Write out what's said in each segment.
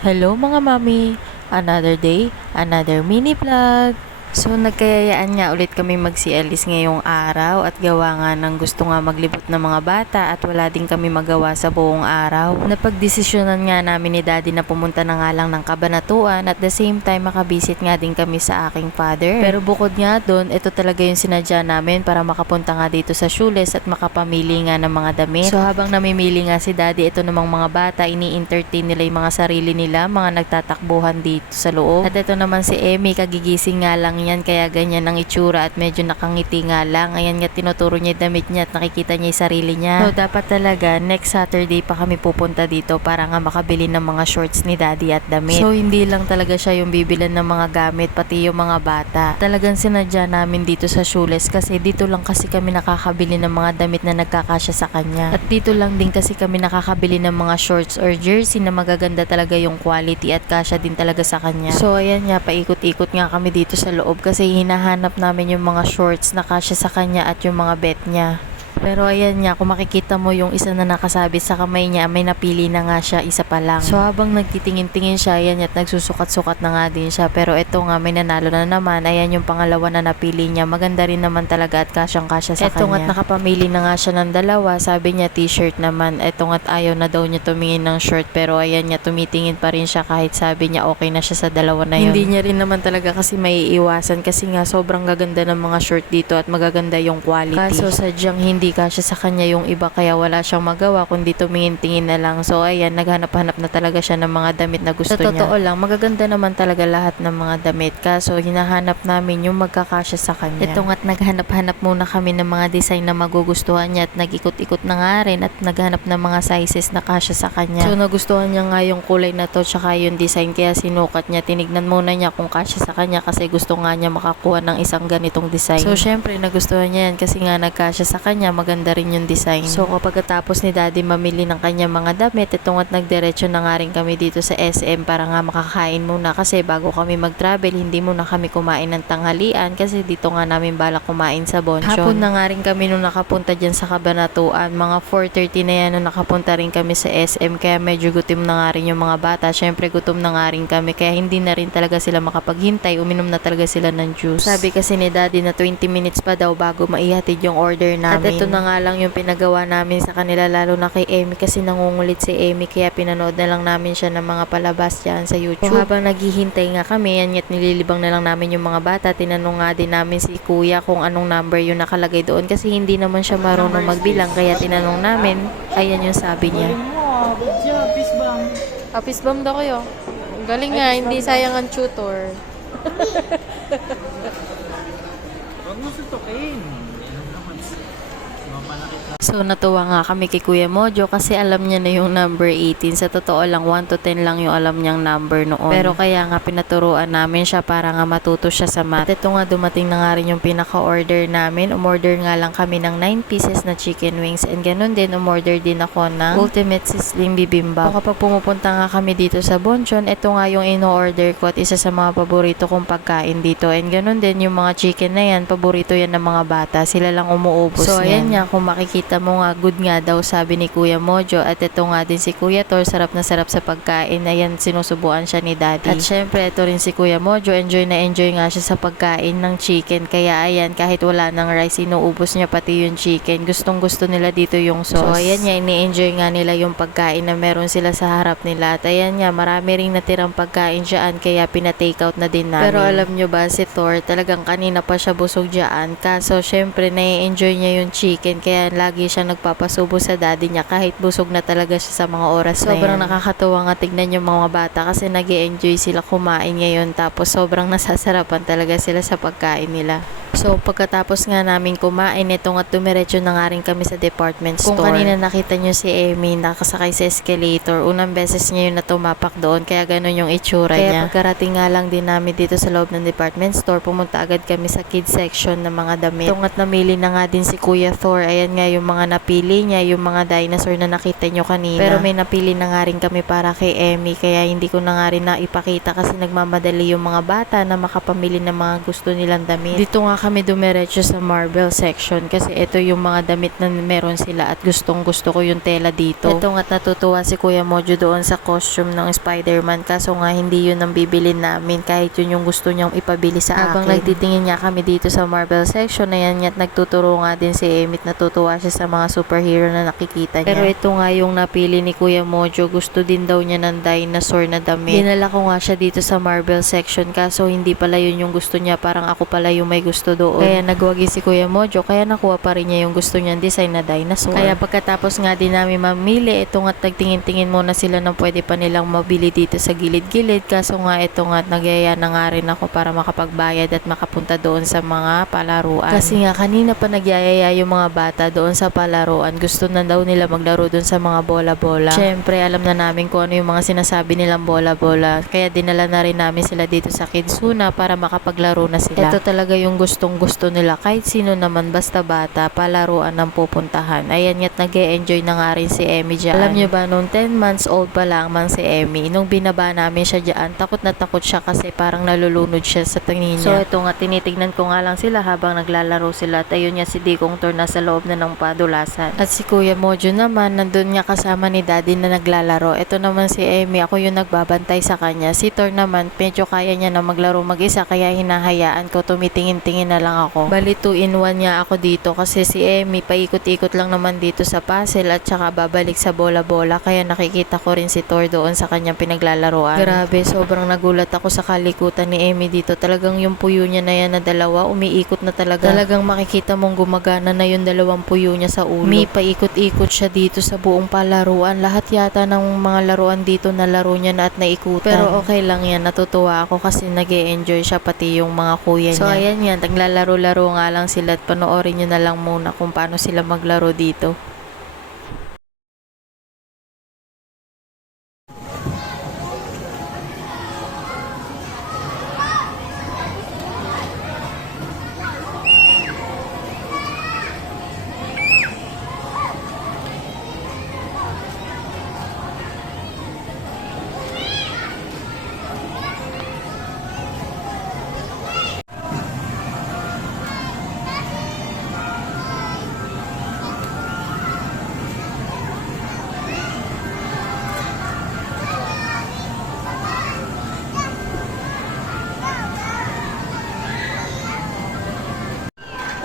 Hello mga mami! Another day, another mini vlog! So nagkayayaan nga ulit kami mag-CLS ngayong araw at gawa nga ng gusto nga maglibot ng mga bata at wala din kami magawa sa buong araw. Napagdesisyonan nga namin ni Daddy na pumunta na nga lang ng Kabanatuan at the same time makabisit nga din kami sa aking father. Pero bukod nga doon, ito talaga yung sinadya namin para makapunta nga dito sa Shoeless at makapamili nga ng mga damit. So habang namimili nga si Daddy, ito namang mga bata, ini-entertain nila yung mga sarili nila, mga nagtatakbuhan dito sa loob. At ito naman si Emmy, kagigising nga lang yan kaya ganyan ang itsura at medyo nakangiti nga lang. Ayan nga, tinuturo niya yung damit niya at nakikita niya yung sarili niya. So dapat talaga next Saturday pa kami pupunta dito para nga makabili ng mga shorts ni Daddy at damit. So hindi lang talaga siya yung bibilan ng mga gamit, pati yung mga bata. Talagang sinadya namin dito sa Shoeless kasi dito lang kasi kami nakakabili ng mga damit na nagkakasya sa kanya. At dito lang din kasi kami nakakabili ng mga shorts or jersey na magaganda talaga yung quality at kasya din talaga sa kanya. So ayan nga, paikot-ikot nga kami dito sa loob kasi hinahanap namin yung mga shorts na kasya sa kanya at yung mga bet niya. Pero ayan nga, kung makikita mo yung isa na nakasabit sa kamay niya, may napili na nga siya, isa pa lang. So habang nagtitingin-tingin siya, ayan at nagsusukat-sukat na nga din siya. Pero ito nga, may nanalo na naman. Ayan yung pangalawa na napili niya. Maganda rin naman talaga at kasyang-kasya sa kanya. Ito nga't nakapamili na nga siya ng dalawa. Sabi niya t-shirt naman. Ito nga't ayaw na daw niya tumingin ng short. Pero ayan niya, tumitingin pa rin siya kahit sabi niya okay na siya sa dalawa na yun. Hindi niya rin naman talaga kasi maiiwasan kasi nga sobrang gaganda ng mga short dito at magaganda yung quality. Kaso sadyang hindi kasya sa kanya yung iba kaya wala siyang magawa kundi tumingin-tingin na lang. So ayan, naghanap-hanap na talaga siya ng mga damit na gusto niya. Sa totoo lang, magaganda naman talaga lahat ng mga damit. Kaso hinahanap namin yung magkakasya sa kanya. Ito nga't naghanap-hanap muna kami ng mga design na magugustuhan niya at nag-ikot-ikot na nga rin at naghanap ng mga sizes na kasya sa kanya. So nagustuhan niya nga yung kulay na to tsaka yung design kaya sinukat niya. Tinignan muna niya kung kasya sa kanya kasi gusto nga niya makakuha ng isang ganitong design. So syempre nagustuhan niya yan kasi nga nagkasya sa kanya, maganda rin yung design. So kapag tapos ni Daddy mamili ng kanya mga damit, ito nga't nagdiretso na nga rin kami dito sa SM para nga makakain muna kasi bago kami mag-travel, hindi muna kami kumain ng tanghalian kasi dito nga namin balak kumain sa Bonchon. Hapon na nga rin kami nung nakapunta dyan sa Kabanatuan. Mga 4:30 na yan nung nakapunta rin kami sa SM kaya medyo gutom na nga rin yung mga bata. Syempre gutom na nga rin kami kaya hindi na rin talaga sila makapaghintay. Uminom na talaga sila ng juice. Sabi kasi ni Daddy na 20 minutes pa daw bago maihatid yung order namin. At ito na nga lang yung pinagawa namin sa kanila lalo na kay Emmy kasi nangungulit si Emmy kaya pinanood na lang namin siya ng mga palabas dyan sa YouTube. So, habang naghihintay nga kami, yan nililibang na lang namin yung mga bata. Tinanong nga din namin si Kuya kung anong number yung nakalagay doon kasi hindi naman siya marunong magbilang kaya tinanong namin, ayan yung sabi niya. Fist bump daw kayo. Galing nga, hindi sayang ang tutor. Huwag mo sutukin. So natuwa nga kami kay Kuya Mojo kasi alam niya na yung number 18. Sa totoo lang 1 to 10 lang yung alam niyang number noon. Pero kaya nga pinaturuan namin siya para nga matuto siya sa math. At ito nga dumating na nga rin yung pinaka-order namin. Umorder nga lang kami ng 9 pieces na chicken wings and ganun din umorder din ako ng ultimate sizzling bibimbap. So, kapag pumupunta nga kami dito sa Bonchon, ito nga yung ino-order ko at isa sa mga paborito kong pagkain dito. And ganun din yung mga chicken na yan, paborito yan ng mga bata. Sila lang umuubos So ayan nga, kung makikita mo nga, good nga daw sabi ni Kuya Mojo. At ito nga din si Kuya Tor, sarap na sarap sa pagkain. Ayan, sinusubuan siya ni Daddy. At syempre, ito rin si Kuya Mojo, enjoy na enjoy nga siya sa pagkain ng chicken. Kaya ayan, kahit wala ng rice, inuubos niya pati yung chicken. Gustong gusto nila dito yung sauce. So ayan nga, ini-enjoy nga nila yung pagkain na meron sila sa harap nila. At ayan nga, marami ring natirang pagkain dyan, kaya pina-take out na din namin. Pero alam nyo ba, si Tor, talagang kanina pa siya busog dyan. Kaso syempre, nai-enjoy niya yung chicken, kaya lagi siya nagpapasubo sa Daddy niya kahit busog na talaga siya sa mga oras na yan. Sobrang nakakatuwa nga tignan yung mga bata kasi nag-e-enjoy sila kumain ngayon tapos sobrang nasasarapan talaga sila sa pagkain nila. So pagkatapos nga namin kumain, ito nga dumiretso na nga rin kami sa department store. Kung kanina nakita nyo si Emmy nakasakay sa escalator, unang beses niya yun na tumapak doon kaya ganun yung itsura niya. Kaya pagkarating nga lang din namin dito sa loob ng department store, pumunta agad kami sa kids section ng mga damit. Ito nga't namili na nga din si Kuya Thor. Ayan nga yung mga napili niya, yung mga dinosaur na nakita nyo kanina. Pero may napili na nga rin kami para kay Emmy kaya hindi ko na nga rin naipakita kasi nagmamadali yung mga bata na makapamili ng mga gusto nilang damit. Dito nga kami dumiretso sa marble section kasi ito yung mga damit na meron sila at gustong gusto ko yung tela dito. Ito nga't natutuwa si Kuya Mojo doon sa costume ng Spider-Man kaso nga hindi yun ang bibilin namin kahit yun yung gusto niyang ipabili sa Habang akin. Nagtitingin niya kami dito sa marble section, ayan nga't nagtuturo nga din si Emit, natutuwa siya sa mga superhero na nakikita niya. Pero ito nga yung napili ni Kuya Mojo, gusto din daw niya ng dinosaur na damit. Dinala ko nga siya dito sa marble section kaso hindi pala yun yung gusto niya, parang ako pala yung may gusto doon. Kaya nagwagi si Kuya Mojo, kaya nakuha pa rin niya yung gusto niyang design na dinosaur. Kaya pagkatapos nga din namin mamili, ito nga't nagtingin-tingin muna sila ng pwede pa nilang mabili dito sa gilid-gilid kaso nga ito nga't nagyaya na nga rin ako para makapagbayad at makapunta doon sa mga palaruan. Kasi nga kanina pa nagyayaya yung mga bata doon sa palaruan, gusto na daw nila maglaro doon sa mga bola-bola. Syempre alam na namin kung ano yung mga sinasabi nilang bola-bola, kaya dinala na rin namin sila dito sa Kidsuna para makapaglaro na sila. Ito talaga yung gustong gusto nila, kahit sino naman basta bata, palaruan ang pupuntahan. Ayan nga't nag-e-enjoy na nga rin si Emmy dyan. Alam nyo ba, nung 10 months old pa lang si Emmy, nung binaba namin siya dyan, takot na takot siya kasi parang nalulunod siya sa tingin niya. So ito nga, tinitignan ko nga lang sila habang naglalaro sila at ayun nga si Dikong Tor nasa loob na ng padulasan. At si Kuya Mojo naman, nandun nga kasama ni Daddy na naglalaro. Ito naman si Emmy, ako yung nagbabantay sa kanya. Si Tor naman, medyo kaya niya na maglaro mag-isa kaya hinahayaan ko, tumitingin-tingin na lang ako. Bali 2-in-1 niya ako dito kasi si Emmy paikot-ikot lang naman dito sa puzzle at saka babalik sa bola-bola kaya nakikita ko rin si Tor doon sa kanyang pinaglalaroan. Grabe, sobrang nagulat ako sa kalikutan ni Emmy dito. Talagang yung puyo niya na yan na dalawa, umiikot na talaga. Talagang makikita mong gumagana na yung dalawang puyo niya sa ulo. Paikot-ikot siya dito sa buong palaruan. Lahat yata ng mga laruan dito na laro niya na at naikutan. Pero okay lang yan, natutuwa ako kasi nag-e-enjoy siya pati yung mga kuya niya. So ayan yan, naglalaro-laro nga lang sila at panoorin nyo na lang muna kung paano sila maglaro dito.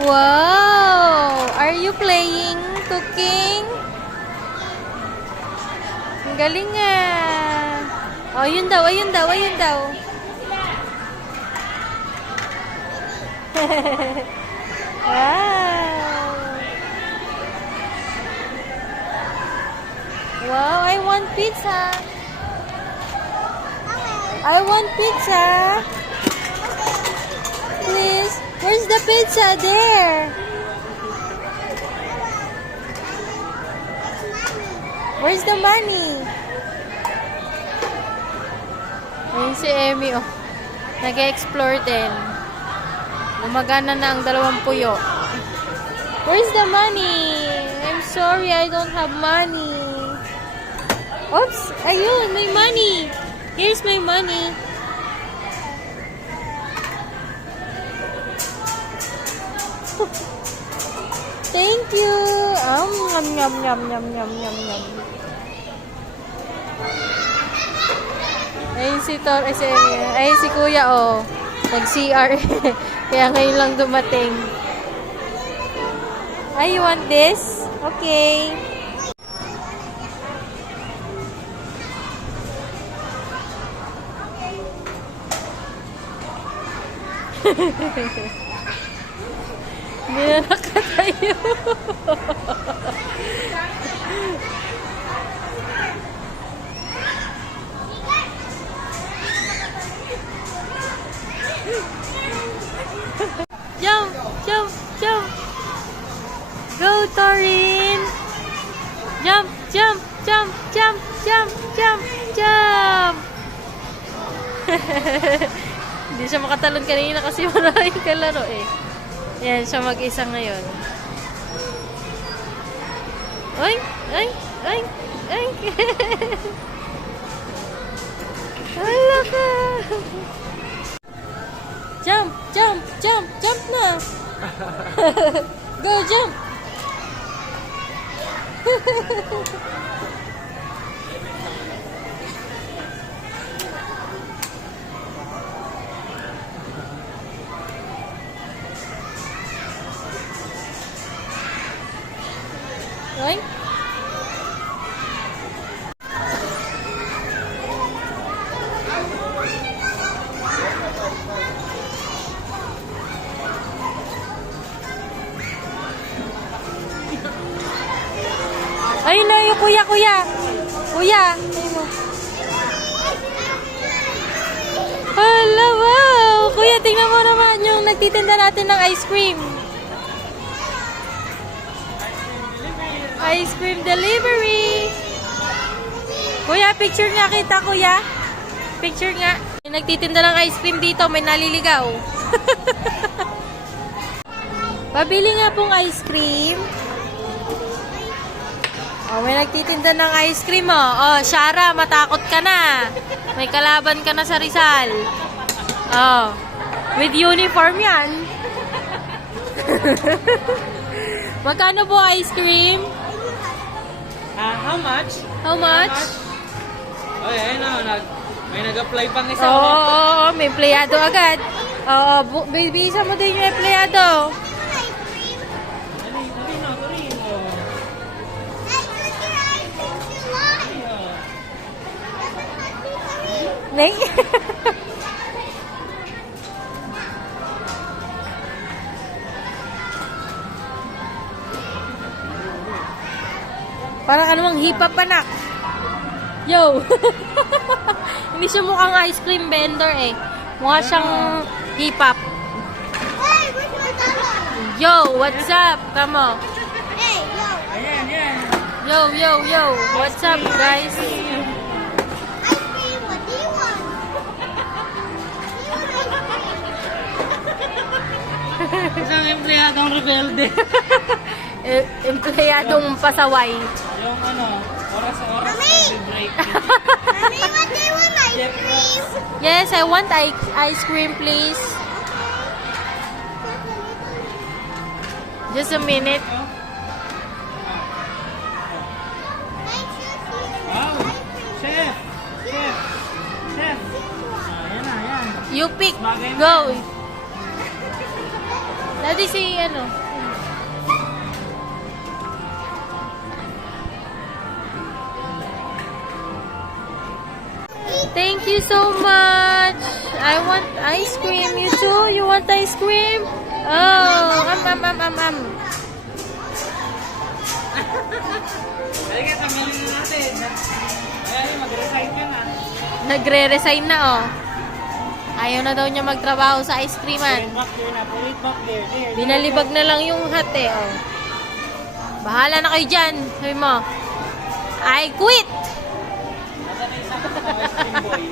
Wow! Are you playing cooking? Ang galing nga. Oh, ayun daw, ayun daw, ayun daw. Wow! Wow, I want pizza. I want pizza. Please. Where's the pizza? There. Where's the money? Ayun si Emmy, oh. Nag-explore din. Gumagana na ang dalawang puyo. Where's the money? I'm sorry, I don't have money. Oops! Ayun, may money. Here's my money. Thank you. Yum, yum, yum, yum, yum, yum, yum. Ayun si Tor, ayun si Kuya, oh. Nag-CR. Kaya ngayon lang dumating. You want this? Okay. Hindi na nakatayo. Jump! Jump! Jump! Go, Torin! Jump! Jump! Jump! Jump! Jump! Jump! Jump! Hindi siya makatalon kanina kasi maraming kalaro eh. Yan, siya mag-isa ngayon. Oy! Oy! Oy! Oy! Hala ka! Jump! Jump! Jump! jump. Jump na. Go, jump. Right? Ayun na yung kuya. Kuya. Ayun mo. Hala, wow. Kuya, tingnan mo naman yung nagtitinda natin ng ice cream. Ice cream delivery. Kuya, picture nga kita, kuya. Picture nga. Yung nagtitinda ng ice cream dito, may naliligaw. Pabili nga pong ice cream. Oh, may nagtitinda ng ice cream, oh. Oh, Shara, matakot ka na. May kalaban ka na sa Rizal. Oh, with uniform yan. Magkano po ice cream? How much? How much? Ay, ayun na. May nag-apply pang isa. Oo, may empleyado agad. Oo, bisa mo din yung empleyado. Dali na. Neng? Parang anong hip-hop anak. Yo! Hindi siya mukhang ice cream vendor eh. Mukha siyang hip-hop. Hey, where's my dog? Yo, what's up? Come on. Hey, yo. Ayan. Yo. What's up, guys? Ice cream, what do you want? Isang empleyadong rebelde. Empleyadong pasaway. Yung oras Mami! break. Mommy, what do you want? Ice cream? Yes, I want ice cream, please. Just a minute. Wow! Chef! Ayan. You pick. Bagay mo Go. yan. Daddy, si ano? Thank you so much. I want ice cream. You too? You want ice cream? Oh, Halika, tanggalin na natin. Ayan, mag-resign ka na. Nagre-resign na, oh. Ayaw na daw niya magtrabaho sa ice creaman. Put it back there. Binalibag na lang yung hat, eh, oh. Bahala na kayo dyan. Sabi mo, I quit! Nasa na isang ice cream boy.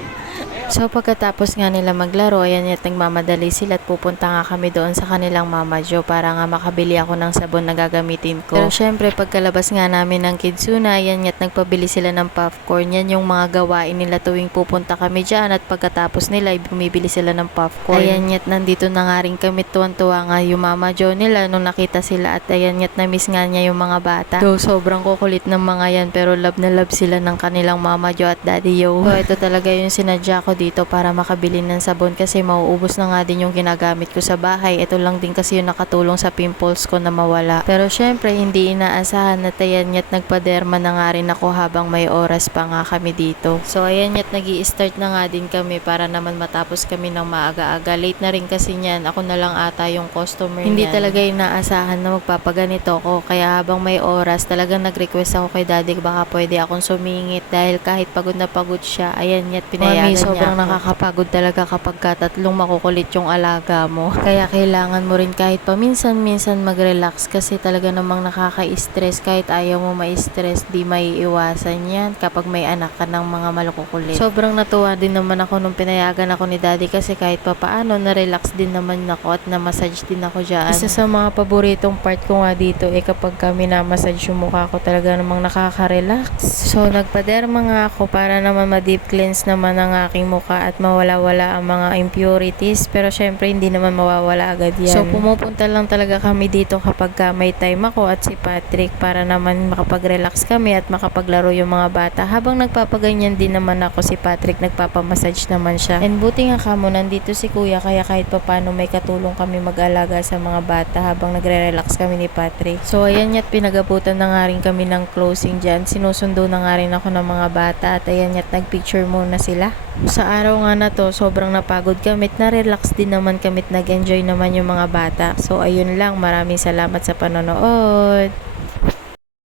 So pagkatapos nga nila maglaro, ayan at nagmamadali sila at pupunta nga kami doon sa kanilang Mama Jo para nga makabili ako ng sabon na gagamitin ko. Pero syempre pagkalabas nga namin ng Kidzuna, ayan at nagpabili sila ng popcorn. Yan yung mga gawain nila tuwing pupunta kami dyan at pagkatapos nila bumibili sila ng popcorn. Ayan at nandito na nga rin kami, tuwan-tuwa nga yung Mama Jo nila nung nakita sila at ayan at na-miss nga niya yung mga bata. So sobrang kukulit ng mga yan pero love na love sila ng kanilang Mama Jo at Daddy Yo. So ito talaga yung sinadya ko dito para makabili ng sabon kasi mauubos na nga din yung ginagamit ko sa bahay. Ito lang din kasi yung nakatulong sa pimples ko na mawala. Pero syempre hindi inaasahan na ayan at nagpaderma na nga rin ako habang may oras pa nga kami dito. So ayan at nag-i-start na nga din kami para naman matapos kami ng maaga-aga. Late na rin kasi niyan. Ako na lang ata yung customer Hindi niyan. Hindi talaga inaasahan na magpapaganito ko. Kaya habang may oras talagang nag-request ako kay daddy baka pwede akong sumingit dahil kahit pagod na pagod siya, ayan at pinayagan niya. Sobrang nakakapagod talaga kapag tatlong makukulit yung alaga mo. Kaya kailangan mo rin kahit paminsan-minsan mag-relax kasi talaga namang nakaka-stress. Kahit ayaw mo ma-stress, di maiiwasan yan kapag may anak ka ng mga malukukulit. Sobrang natuwa din naman ako nung pinayagan ako ni daddy kasi kahit papaano na-relax din naman ako at na-massage din ako dyan. Isa sa mga paboritong part ko nga dito kapag kami na-massage yung mukha ko talaga namang nakaka-relax. So nagpaderma nga ako para naman ma-deep cleanse naman ang aking mukha at mawala-wala ang mga impurities. Pero syempre hindi naman mawawala agad yan. So pumupunta lang talaga kami dito kapag may time ako at si Patrick para naman makapag-relax kami at makapaglaro yung mga bata. Habang nagpapaganyan din naman ako, si Patrick nagpapamassage naman siya. And buti nga kamo nandito si Kuya kaya kahit papano may katulong kami mag-alaga sa mga bata habang nagre-relax kami ni Patrick. So ayan ya't pinagabutan na nga rin kami ng closing dyan. Sinusundo na nga rin ako ng mga bata at ayan ya't nagpicture muna sila. Sa araw nga na to, sobrang napagod kami at na-relax din naman kami at nag-enjoy naman yung mga bata. So ayun lang, maraming salamat sa panonood.